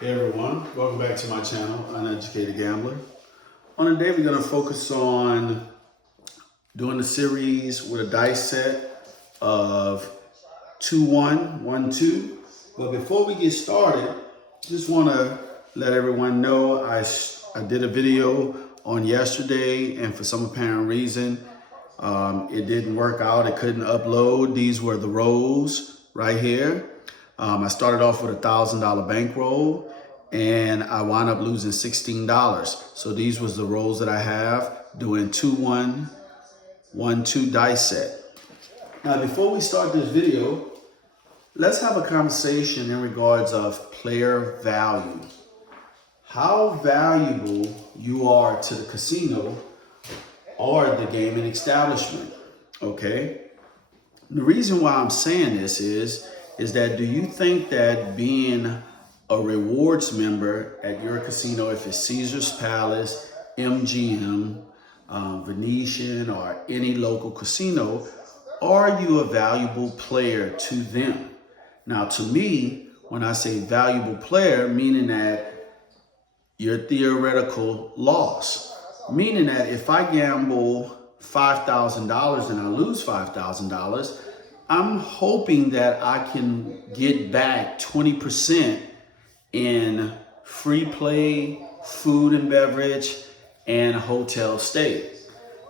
Hey everyone, welcome back to my channel, Uneducated Gambler. On today we're going to focus on doing a series with a dice set of 2-1, 1-2. But before we get started, just want to let everyone know I did a video on yesterday, and for some apparent reason it didn't work out. It couldn't upload. These were the rolls right here. I started off with $1,000 bankroll and I wound up losing $16. So these was the rolls that I have doing 2-1, 1-2 dice set. Now before we start this video, let's have a conversation in regards of player value. How valuable you are to the casino or the gaming establishment, okay? The reason why I'm saying this is that do you think that being a rewards member at your casino, if it's Caesars Palace, MGM, Venetian, or any local casino, are you a valuable player to them? Now, to me, when I say valuable player, meaning that your theoretical loss, meaning that if I gamble $5,000 and I lose $5,000, I'm hoping that I can get back 20% in free play, food and beverage, and hotel stay.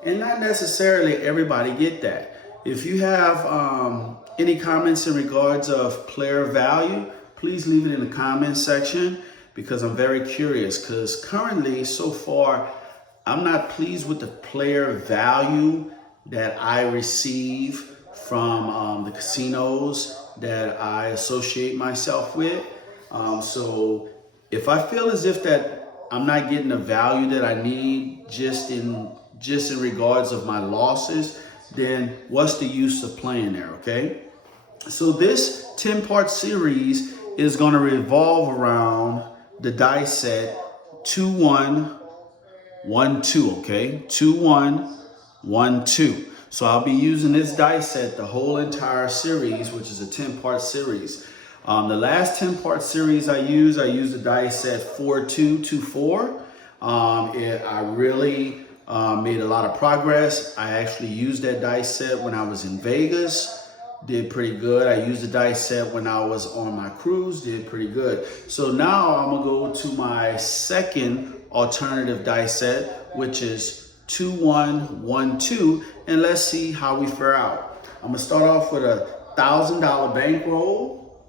And not necessarily everybody get that. If you have any comments in regards of player value, please leave it in the comment section, because I'm very curious, because currently so far I'm not pleased with the player value that I receive from the casinos that I associate myself with. So if I feel as if that I'm not getting the value that I need just in regards of my losses, then what's the use of playing there, okay? So this 10-part series is going to revolve around the dice set 2-1, 1-2, okay? 2-1, 1-2. So I'll be using this dice set the whole entire series, which is a 10-part series. The last 10-part series I used the dice set 4-2, 2-4. I really made a lot of progress. I actually used that dice set when I was in Vegas, did pretty good. I used the dice set when I was on my cruise, did pretty good. So now I'm gonna go to my second alternative dice set, which is 2-1, 1-2, and let's see how we fare out. I'm gonna start off with a $1,000 bankroll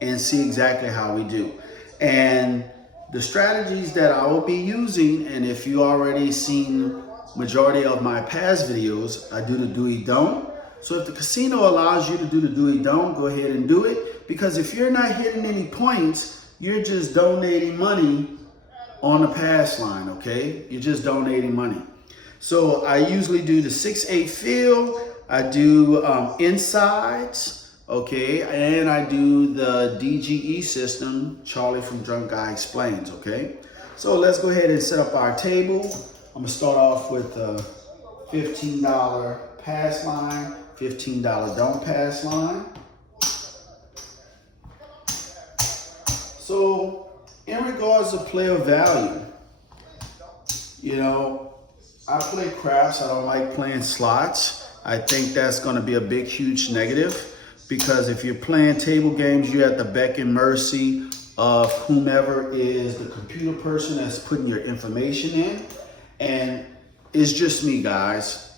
and see exactly how we do. And the strategies that I will be using, and if you already seen majority of my past videos, I do the do-it-don't. So if the casino allows you to do the do-it-don't, go ahead and do it, because if you're not hitting any points, you're just donating money on the pass line, okay? You're just donating money. So I usually do the 6-8 field, I do insides, okay? And I do the DGE system, Charlie from Drunk Guy Explains, okay? So let's go ahead and set up our table. I'm gonna start off with a $15 pass line, $15 don't pass line. So in regards to player value, you know, I play craps. I don't like playing slots. I think that's going to be a big, huge negative, because if you're playing table games, you're at the beck and mercy of whomever is the computer person that's putting your information in. And it's just me, guys.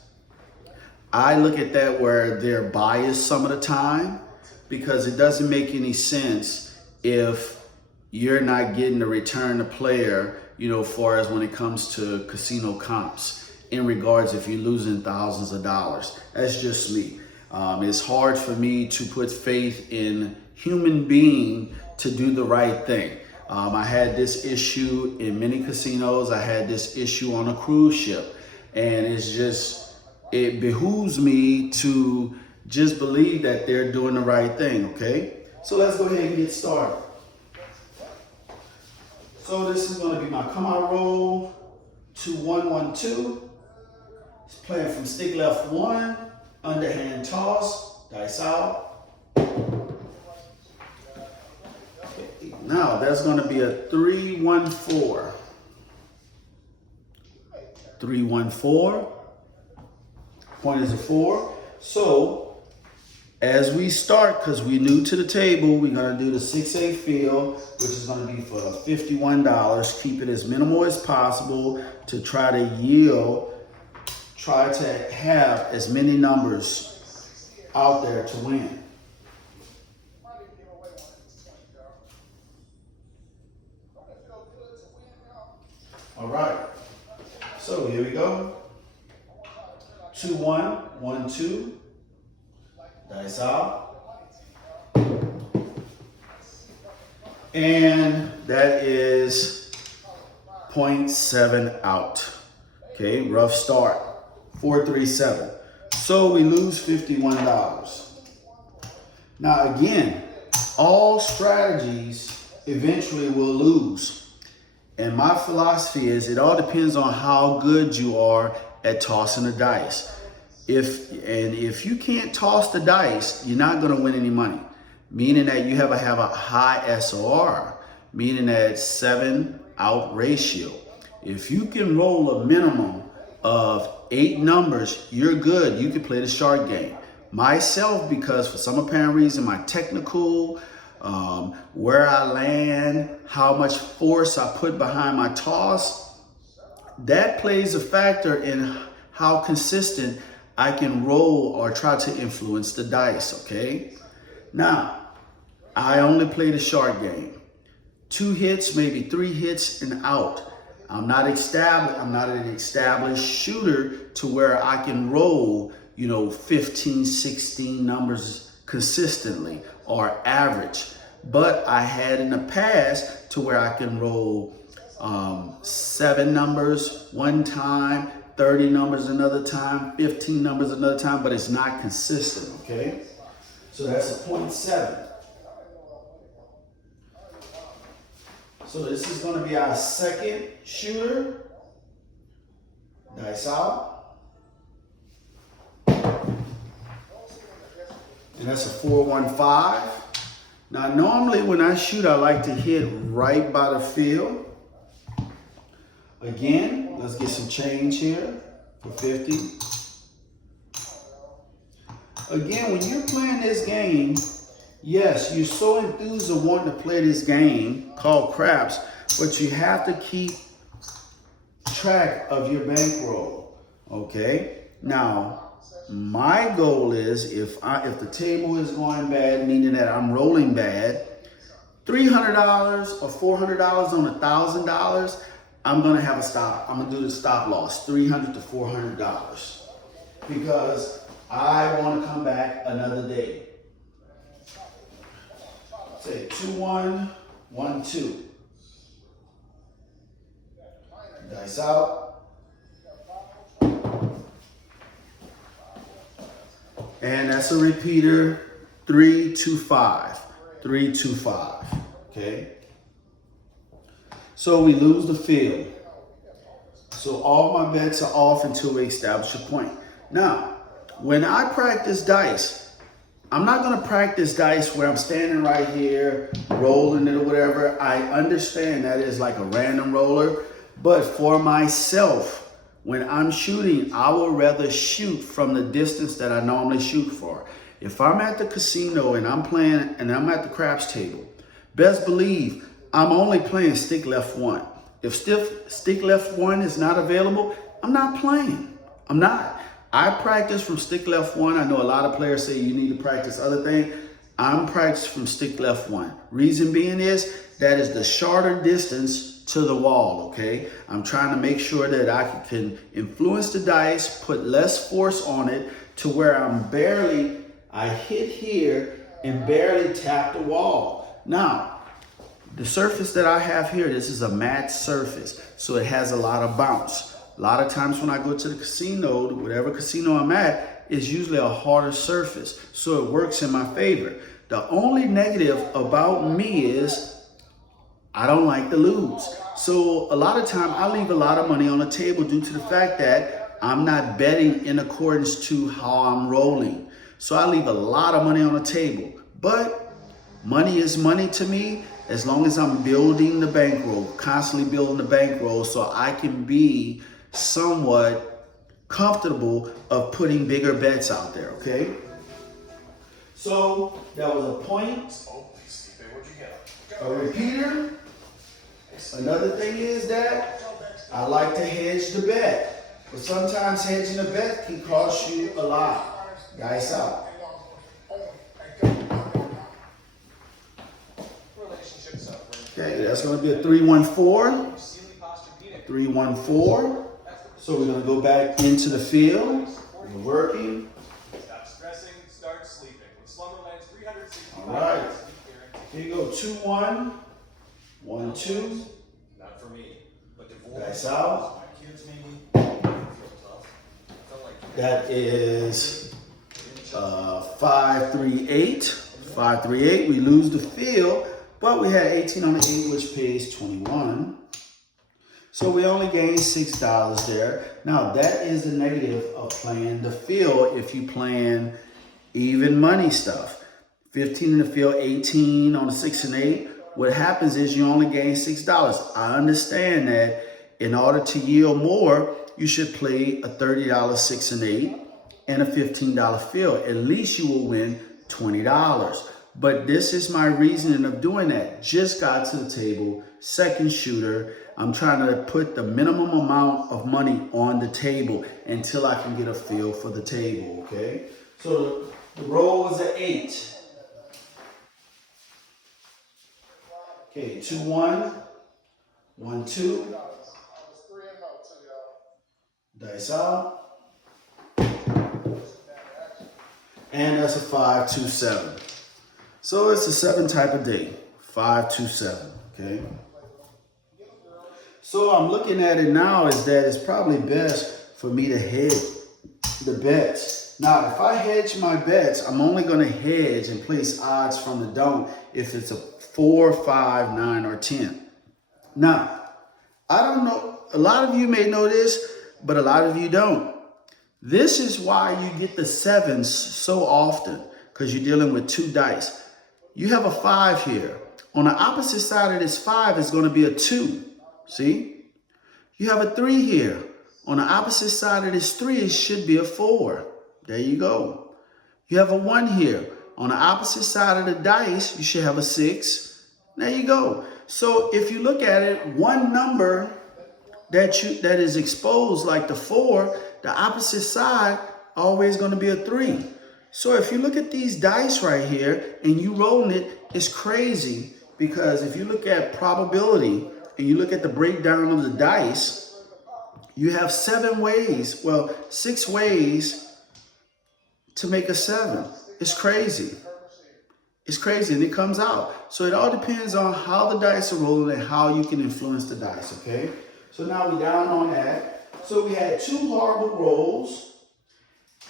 I look at that where they're biased some of the time, because it doesn't make any sense if you're not getting the return to player, you know, far as when it comes to casino comps, in regards if you're losing thousands of dollars. That's just me. It's hard for me to put faith in human being to do the right thing. I had this issue in many casinos. I had this issue on a cruise ship, and it behooves me to just believe that they're doing the right thing, okay? So let's go ahead and get started. So this is going to be my come out roll, 2-1, 1-2. It's playing from stick left 1, underhand toss, dice out. 8, 9. Now that's going to be a 314. 314. Point is a 4. So as we start, because we're new to the table, we're going to do the 6A fill, which is going to be for $51. Keep it as minimal as possible to try to yield. Try to have as many numbers out there to win. All right, so here we go. 2, 1, 1, 2. Dice out. And that is 0.7 out. Okay, rough start. 437. So we lose $51. Now again, all strategies eventually will lose. And my philosophy is it all depends on how good you are at tossing the dice. If you can't toss the dice, you're not going to win any money. Meaning that you have a high SOR, meaning that 7 out ratio. If you can roll a minimum of 8 numbers, you're good. You can play the shark game. Myself, because for some apparent reason, my technical, where I land, how much force I put behind my toss, that plays a factor in how consistent I can roll or try to influence the dice, okay? Now, I only play the shark game. 2 hits, maybe 3 hits and out. I'm not an established shooter to where I can roll, 15, 16 numbers consistently or average. But I had in the past to where I can roll 7 numbers one time, 30 numbers another time, 15 numbers another time, but it's not consistent, okay? So that's a 0.7. So this is going to be our second shooter. Dice out. And that's a 415. Now normally when I shoot, I like to hit right by the field. Again, let's get some change here for 50. Again, when you're playing this game, yes, you're so enthused of wanting to play this game called craps, but you have to keep track of your bankroll, okay? Now, my goal is if the table is going bad, meaning that I'm rolling bad, $300 or $400 on $1,000, I'm gonna have a stop. I'm gonna do the stop loss, $300 to $400, because I want to come back another day. Say 2, 1, 1, 2. Dice out. And that's a repeater, 3, 2, 5. 3, 2, 5. Okay. So we lose the field. So all my bets are off until we establish a point. Now, when I practice dice, I'm not going to practice dice where I'm standing right here, rolling it or whatever. I understand that is like a random roller. But for myself, when I'm shooting, I would rather shoot from the distance that I normally shoot for. If I'm at the casino and I'm playing and I'm at the craps table, best believe I'm only playing stick left 1. If stick left 1 is not available, I'm not playing. I'm not. I practice from stick left 1. I know a lot of players say you need to practice other things. I'm practicing from stick left 1. Reason being is that is the shorter distance to the wall, okay? I'm trying to make sure that I can influence the dice, put less force on it to where I hit here and barely tap the wall. Now, the surface that I have here, this is a matte surface, so it has a lot of bounce. A lot of times when I go to the casino, whatever casino I'm at, is usually a harder surface, so it works in my favor. The only negative about me is I don't like to lose. So a lot of time I leave a lot of money on the table due to the fact that I'm not betting in accordance to how I'm rolling. So I leave a lot of money on the table. But money is money to me, as long as I'm building the bankroll, constantly building the bankroll, so I can be somewhat comfortable of putting bigger bets out there, okay? So that was a point, a repeater. Another thing is that I like to hedge the bet, but sometimes hedging a bet can cost you a lot. Dice out. Okay, that's going to be a 3-1-4. 3-1-4. So we're going to go back into the field. We're working. Stop stressing, start sleeping. With Slumberland's 365 all right. sleep guarantee. Here you go. 2-1. 1-2. Not for me, but divorce. Dice out. Kids maybe. That is 5-3-8. 5-3-8. We lose the field, but we had 18 on the 8, which pays 21. So we only gained $6 there. Now that is the negative of playing the field if you playing even money stuff. 15 in the field, 18 on the 6 and 8. What happens is you only gain $6. I understand that in order to yield more, you should play a $30 6 and 8 and a $15 field. At least you will win $20. But this is my reasoning of doing that. Just got to the table, second shooter. I'm trying to put the minimum amount of money on the table until I can get a feel for the table, okay? So the roll was an 8. Okay, 2-1, 1-2. Dice out. And that's a 5-2-7. So it's a 7 type of day. 5-2-7, okay? So I'm looking at it now is that it's probably best for me to hedge the bets. Now, if I hedge my bets, I'm only going to hedge and place odds from the dome if it's a 4, 5, 9, or 10. Now, I don't know. A lot of you may know this, but a lot of you don't. This is why you get the 7s so often, because you're dealing with 2 dice. You have a 5 here. On the opposite side of this 5 is going to be a 2. See? You have a 3 here. On the opposite side of this 3, it should be a 4. There you go. You have a 1 here. On the opposite side of the dice, you should have a 6. There you go. So if you look at it, one number that is exposed like the 4, the opposite side always going to be a 3. So if you look at these dice right here and you rolling it, it's crazy because if you look at probability and you look at the breakdown of the dice, you have 6 ways to make a 7. It's crazy. It's crazy and it comes out. So it all depends on how the dice are rolling and how you can influence the dice, okay? So now we're down on that. So we had 2 horrible rolls.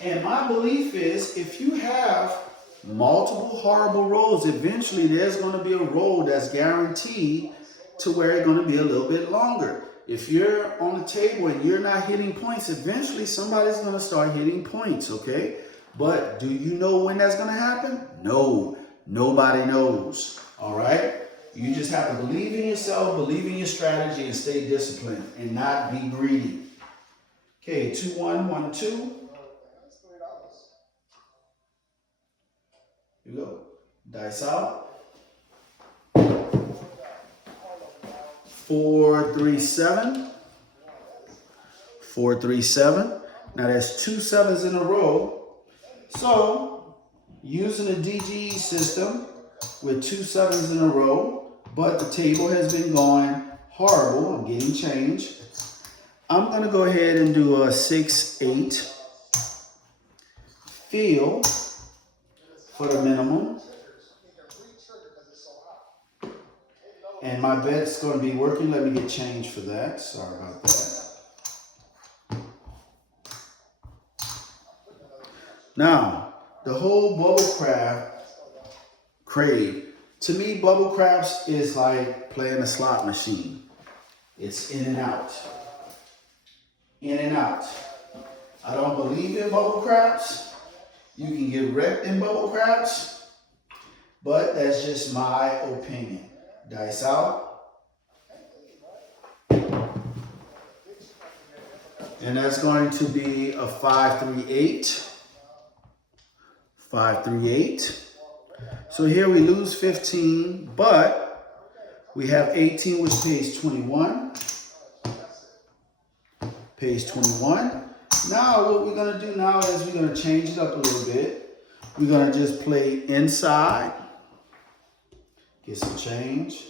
And my belief is if you have multiple horrible rolls, eventually there's going to be a roll that's guaranteed to where it's going to be a little bit longer. If you're on the table and you're not hitting points, eventually somebody's going to start hitting points, okay? But do you know when that's going to happen? No, nobody knows, all right? You just have to believe in yourself, believe in your strategy, and stay disciplined and not be greedy. Okay, 2-1, 1-2. Here we go. Dice out. 4-3-7. 4-3-7. Now that's 2 7s in a row. So using the DGE system with 2 7s in a row, but the table has been going horrible. I'm getting change. I'm going to go ahead and do a 6-8 field for the minimum. And my bet's going to be working. Let me get change for that. Sorry about that. Now, the whole Bubblecraft crave. To me, Bubblecrafts is like playing a slot machine. It's in and out. In and out. I don't believe in Bubblecrafts. You can get wrecked in Bubblecrafts, but that's just my opinion. Dice out. And that's going to be a 5-3-8. 5-3-8. So here we lose 15, but we have 18, which pays 21. Pays 21. Now what we're going to do now is we're going to change it up a little bit. We're going to just play inside. Get some change.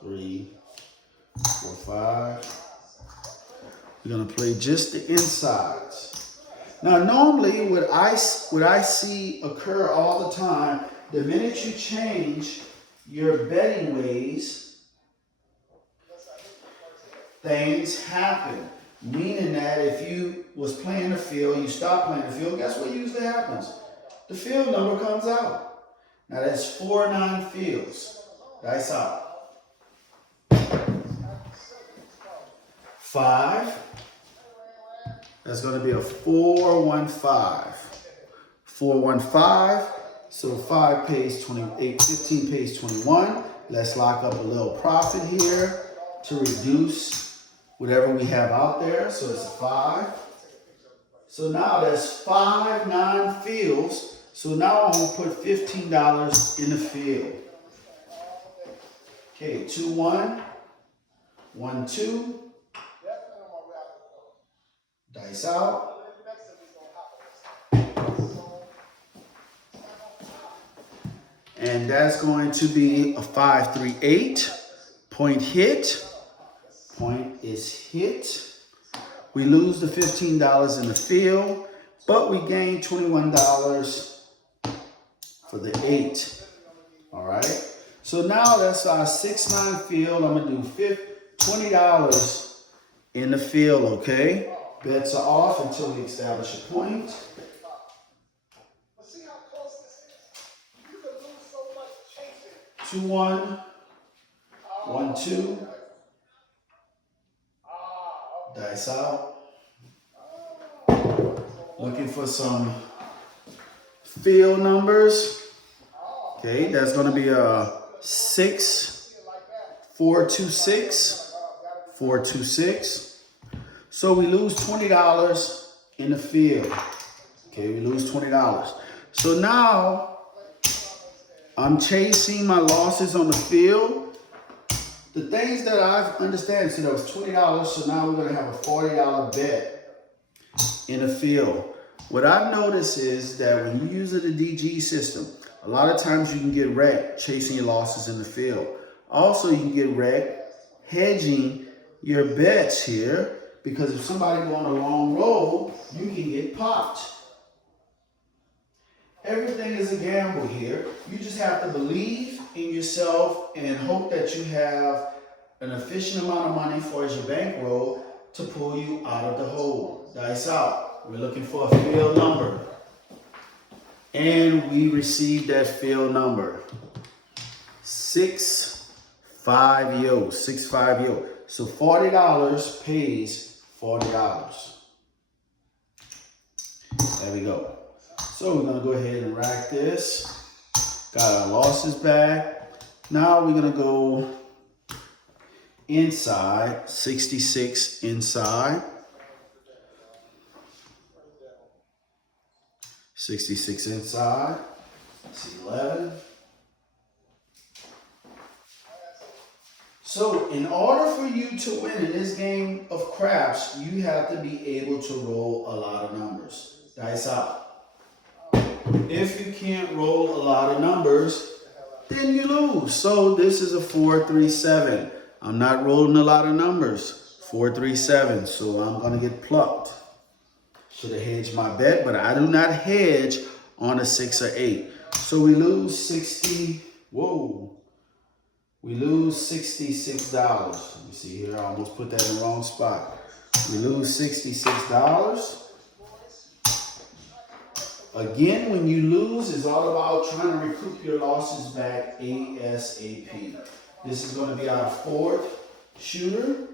3, 4, 5. We're going to play just the insides. Now, normally what I see occur all the time, the minute you change your betting ways, things happen. Meaning that if you was playing the field, you stop playing the field, guess what usually happens? The field number comes out. Now that's 4-9 fields. Dice out. 5. That's going to be a 4-1-5. 4-1-5. So 5 pays 28, 15 pays 21. Let's lock up a little profit here to reduce whatever we have out there. So it's a 5. So now that's 5-9 fields. So now I'm going to put $15 in the field. Okay, 2-1, 1-2. Dice out. And that's going to be a 5-3-8. Point hit. Point is hit. We lose the $15 in the field, but we gain $21 for the 8. All right. So now that's our 6-9 field. I'm going to do $20 in the field, okay? Bets are off until we establish a point. 2-1, 1-2. Dice out. Looking for some field numbers. Okay, that's going to be a 6, 4-2-6, 4-2-6. So we lose $20 in the field. Okay, we lose $20. So now I'm chasing my losses on the field. The things that I've understand, so that was $20, so now we're going to have a $40 bet in the field. What I've noticed is that when you use the DG system, a lot of times you can get wrecked chasing your losses in the field. Also, you can get wrecked hedging your bets here, because if somebody go on a long roll, you can get popped. Everything is a gamble here. You just have to believe in yourself and hope that you have an efficient amount of money for your bankroll to pull you out of the hole. Dice out. We're looking for a field number. And we received that field number. 6-5-yo. 6-5-yo. So $40 pays $40. There we go. So we're going to go ahead and rack this. Got our losses back. Now we're going to go inside. 66 inside. 66 inside. That's 11. So in order for you to win in this game of craps, you have to be able to roll a lot of numbers. Dice out. If you can't roll a lot of numbers, then you lose. So this is a 4-3-7. I'm not rolling a lot of numbers. 4-3-7. So I'm going to get plucked. Should have hedged my bet, but I do not hedge on a 6 or 8. So we lose 60. Whoa. We lose $66. Let me see here. I almost put that in the wrong spot. We lose $66. Again, when you lose, it's all about trying to recoup your losses back ASAP. This is going to be our 4th shooter.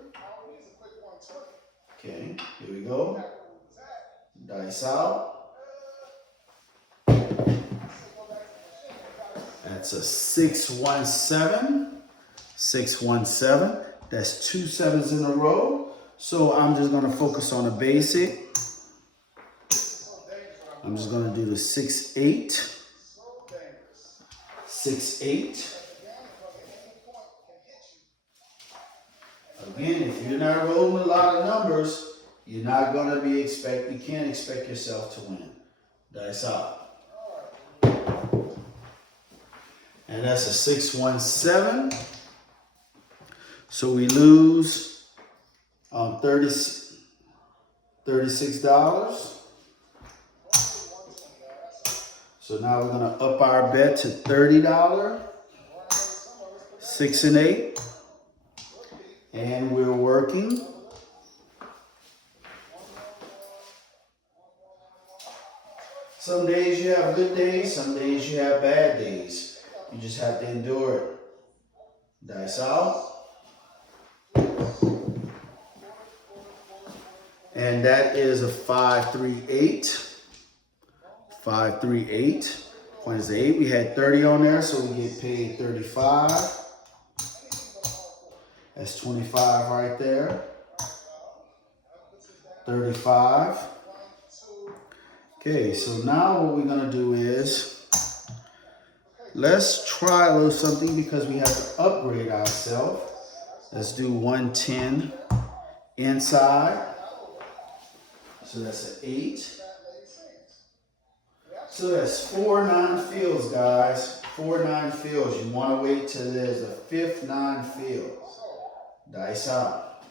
Okay, here we go. Dice out. That's a 6-1-7. 617. That's 2 sevens in a row. So I'm just gonna focus on a basic. I'm just gonna do the 6-8. 6-8. Again, if you're not rolling a lot of numbers, you're not gonna be you can't expect yourself to win. Dice out. And that's a 617. So we lose $36. So now we're gonna up our bet to $30. 6 and 8. And we're working. Some days you have good days, some days you have bad days. You just have to endure it. Dice out. And that is a 5-3-8. 5-3-8. Point is 8. We had 30 on there, so we get paid 35. That's 25 right there. 35. Okay, so now what we're gonna do is, let's try a little something because we have to upgrade ourselves. Let's do 110 inside. So that's an 8. So that's 4 9-fields, guys. 4 9-fields. You want to wait till there's a 5th 9-field. Dice out.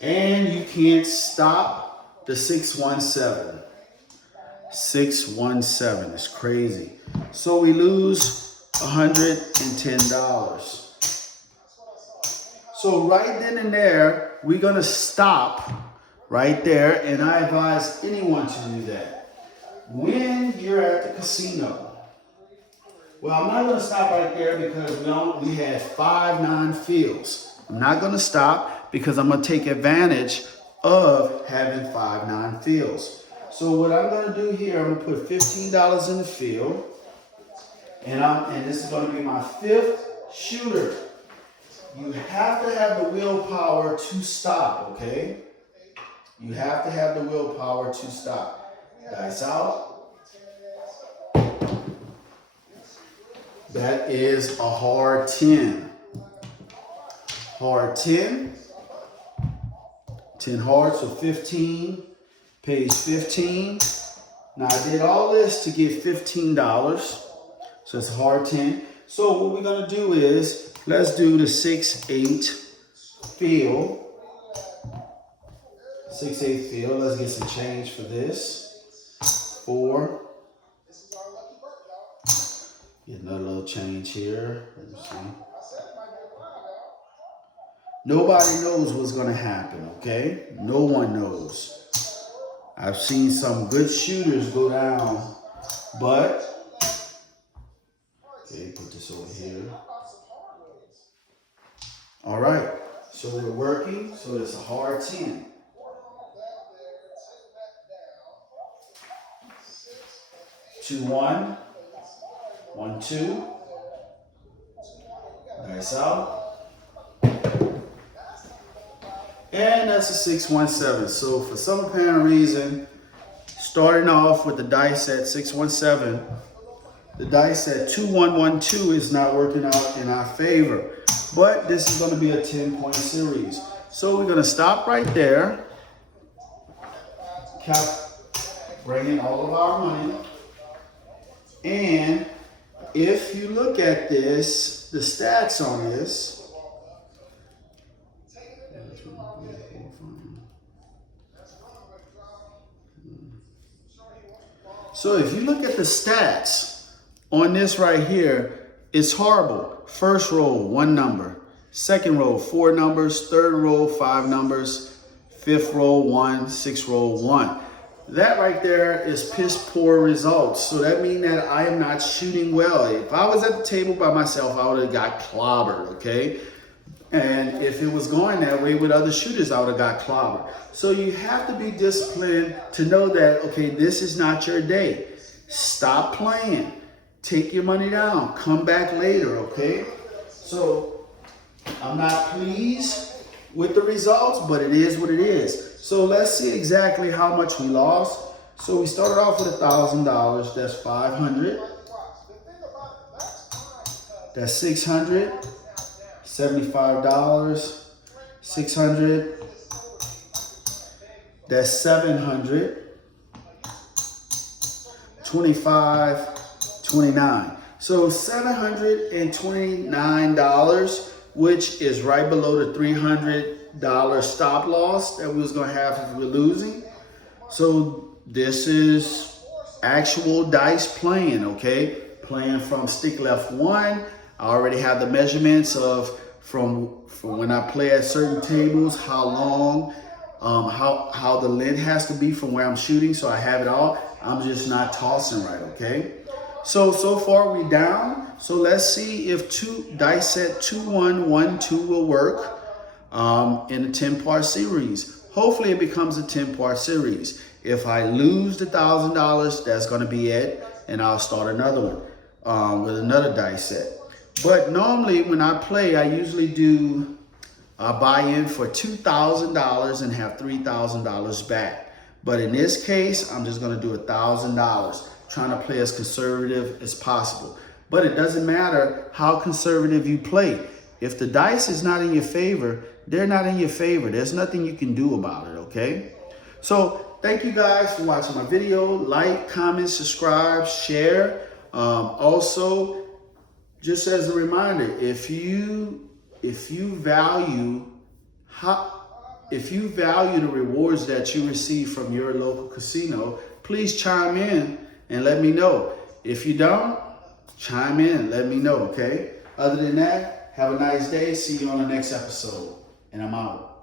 And you can't stop the 617. 617 is crazy. So we lose $110. So right then and there, we're gonna stop right there, and I advise anyone to do that. When you're at the casino, well, I'm not gonna stop right there because we had 5 9-fields. I'm not gonna stop because I'm gonna take advantage of having 5 9-fields. So what I'm gonna do here, I'm gonna put $15 in the field, and this is gonna be my 5th shooter. You have to have the willpower to stop, okay? You have to have the willpower to stop. Dice out. That is a hard 10. Hard 10. 10 hard, so 15. Pays 15. Now I did all this to get $15. So it's a hard 10. So what we're gonna do is, let's do the 6-8 field. 6-8 field. Let's get some change for this. 4. Get another little change here. Let me see. Nobody knows what's going to happen, okay? No one knows. I've seen some good shooters go down, but okay, put this over here. All right, so we're working. So it's a hard 10. Two, 1, 1, 2. Nice out. And that's a 617. So for some apparent reason, starting off with the dice at 617, the dice at 2112 is not working out in our favor. But this is going to be a 10-point series. So we're going to stop right there. Bring in all of our money. And if you look at this, the stats on this, so if you look at the stats on this right here, it's horrible. First roll, 1 number. Second roll, 4 numbers. Third roll, 5 numbers. Fifth roll, 1. Sixth roll, 1. That right there is piss poor results. So that means that I am not shooting well. If I was at the table by myself, I would have got clobbered, okay? And if it was going that way with other shooters, I would have got clobbered. So you have to be disciplined to know that, okay, this is not your day. Stop playing. take your money down. Come back later, okay? So I'm not pleased with the results, but it is what it is. So let's see exactly how much we lost. So we started off with $1,000. That's $500. That's $600. $75. $600. That's $700. $25. $29. So $729, which is right below the $300 stop loss that we was gonna have if we were losing. So this is actual dice playing, okay? Playing from stick left 1. I already have the measurements of from when I play at certain tables, how long, how the length has to be from where I'm shooting. So I have it all. I'm just not tossing right, okay? So far we down. So let's see if dice set 2112 will work in a 10-part series. Hopefully it becomes a 10-part series. If I lose the $1,000, that's gonna be it, and I'll start another one with another dice set. But normally when I play, I usually do a buy-in for $2,000 and have $3,000 back. But in this case, I'm just gonna do $1,000, trying to play as conservative as possible. But it doesn't matter how conservative you play. If the dice is not in your favor, they're not in your favor. There's nothing you can do about it, okay? So thank you guys for watching my video. Like, comment, subscribe, share. Also, just as a reminder, if you value the rewards that you receive from your local casino, please chime in and let me know. If you don't, chime in and let me know, okay? Other than that, have a nice day. See you on the next episode. And I'm out.